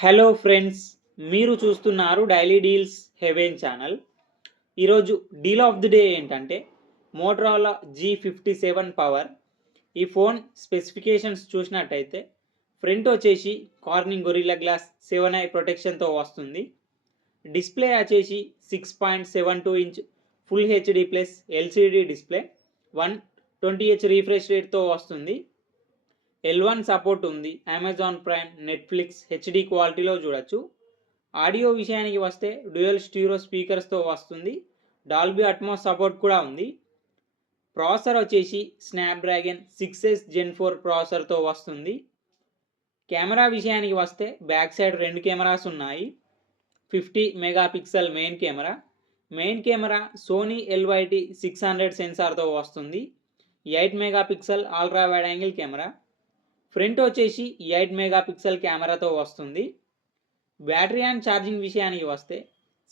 Hello friends, మీరు చూస్తున్నారు daily deals heaven channel. ఈరోజు డీల్ ఆఫ్ ది డే ఏంటంటే మోటరోలా G57 పవర్. ఈ ఫోన్ స్పెసిఫికేషన్స్ చూసినట్టయితే ఫ్రంట్ వచ్చేసి కార్నింగ్ గొరిల్లా గ్లాస్ 7i ప్రొటెక్షన్తో వస్తుంది. డిస్ప్లే వచ్చేసి 6.72 inch full HD plus LCD display, 120Hz refresh రేట్తో వస్తుంది. L1 సపోర్ట్ ఉంది. అమెజాన్ ప్రైమ్, నెట్ఫ్లిక్స్ హెచ్డి క్వాలిటీలో చూడొచ్చు. ఆడియో విషయానికి వస్తే డ్యూయల్ స్టీరియో స్పీకర్స్తో వస్తుంది. డాల్బీ అట్మాస్ సపోర్ట్ కూడా ఉంది. ప్రాసెసర్ వచ్చేసి స్నాప్డ్రాగన్ 6s Gen 4 ప్రాసెసర్తో వస్తుంది. కెమెరా విషయానికి వస్తే బ్యాక్ సైడ్ 2 కెమెరాస్ ఉన్నాయి. 50 megapixel main camera Sony LYT 600 సెన్సార్తో వస్తుంది. 8 megapixel ultra wide angle camera. Front వచ్చేసి 8 మెగాపిక్సెల్ కెమెరాతో వస్తుంది. బ్యాటరీ అండ్ ఛార్జింగ్ విషయానికి వస్తే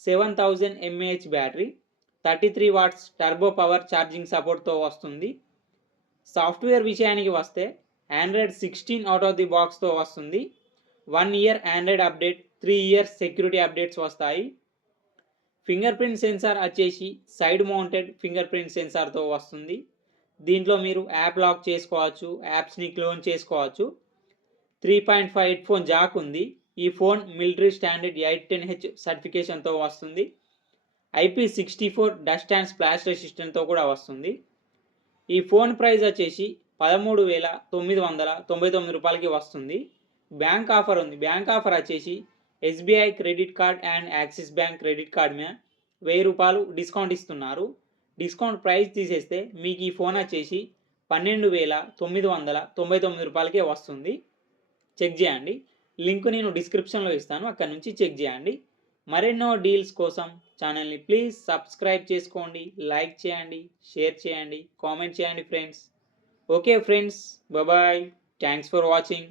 7000 mAh battery, 33 watts turbo power charging సపోర్ట్తో వస్తుంది. సాఫ్ట్వేర్ విషయానికి వస్తే ఆండ్రాయిడ్ 16 అవుట్ ఆఫ్ ది బాక్స్తో వస్తుంది. 1 year Android update, 3 years security updates వస్తాయి. ఫింగర్ ప్రింట్ సెన్సార్ వచ్చేసి సైడ్ మౌంటెడ్ ఫింగర్ ప్రింట్ సెన్సార్తో వస్తుంది. దీంట్లో మీరు యాప్ లాక్ చేసుకోవచ్చు, యాప్స్ని క్లోన్ చేసుకోవచ్చు. 3.5 హెడ్ ఫోన్ జాక్ ఉంది. ఈ ఫోన్ మిలిటరీ స్టాండర్డ్ 810H సర్టిఫికేషన్తో వస్తుంది. IP64 డస్ట్ అండ్ స్ప్లాష్ రెసిస్టెంట్తో కూడా వస్తుంది. ఈ ఫోన్ ప్రైస్ వచ్చేసి 13,999 రూపాయలకి వస్తుంది. బ్యాంక్ ఆఫర్ ఉంది. బ్యాంక్ ఆఫర్ వచ్చేసి SBI credit card and axis bank credit card మీద 1000 రూపాయలు డిస్కౌంట్ ఇస్తున్నారు. డిస్కౌంట్ ప్రైస్ తీసేస్తే మీకు ఈ ఫోన్ వచ్చేసి 12,999 రూపాయలకే వస్తుంది. చెక్ చేయండి. లింక్ నేను డిస్క్రిప్షన్లో ఇస్తాను, అక్కడ నుంచి చెక్ చేయండి. మరెన్నో డీల్స్ కోసం ఛానల్ని ప్లీజ్ సబ్స్క్రైబ్ చేసుకోండి, లైక్ చేయండి, షేర్ చేయండి, కామెంట్ చేయండి friends. Okay friends, bye. Thanks for watching.